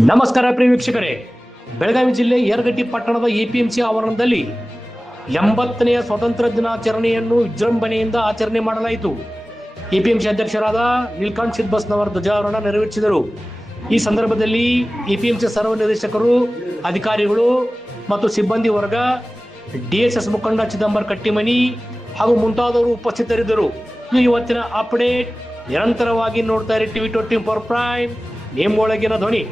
ನಮಸ್ಕಾರ ಪ್ರಿಯ ವೀಕ್ಷಕರೇ, ಬೆಳಗಾವಿ ಜಿಲ್ಲೆ ಯರಗಟ್ಟಿ ಪಟ್ಟಣದ ಎಪಿಎಂಸಿ ಆವರಣದಲ್ಲಿ 80ನೇ ಸ್ವಾತಂತ್ರ್ಯ ದಿನಾಚರಣೆಯನ್ನು ವಿಜೃಂಭಣೆಯಿಂದ ಆಚರಣೆ ಮಾಡಲಾಯಿತು. ಎಪಿಎಂಸಿ ಅಧ್ಯಕ್ಷರಾದ ನೀಲಕಂಠ ಸಿದ್ಬಸ್ನವರ ಧ್ವಜಾರೋಹಣ ನೆರವೇರಿಸಿದರು. ಈ ಸಂದರ್ಭದಲ್ಲಿ ಎಪಿಎಂಸಿ ಸರ್ವ ನಿರ್ದೇಶಕರು, ಅಧಿಕಾರಿಗಳು ಮತ್ತು ಸಿಬ್ಬಂದಿ ವರ್ಗ, ಡಿಎಸ್ಎಸ್ ಮುಖಂಡ ಚಿದಂಬರ ಕಟ್ಟಿಮನಿ ಹಾಗೂ ಮುಂತಾದವರು ಉಪಸ್ಥಿತರಿದ್ದರು. ಇದು ಇವತ್ತಿನ ಅಪ್ಡೇಟ್. ನಿರಂತರವಾಗಿ ನೋಡ್ತಾ ಇರಿ ಟಿವಿ 24 ಪ್ರೈಮ್, ನಿಮ್ಮ ಒಳಗಿನ ಧ್ವನಿ.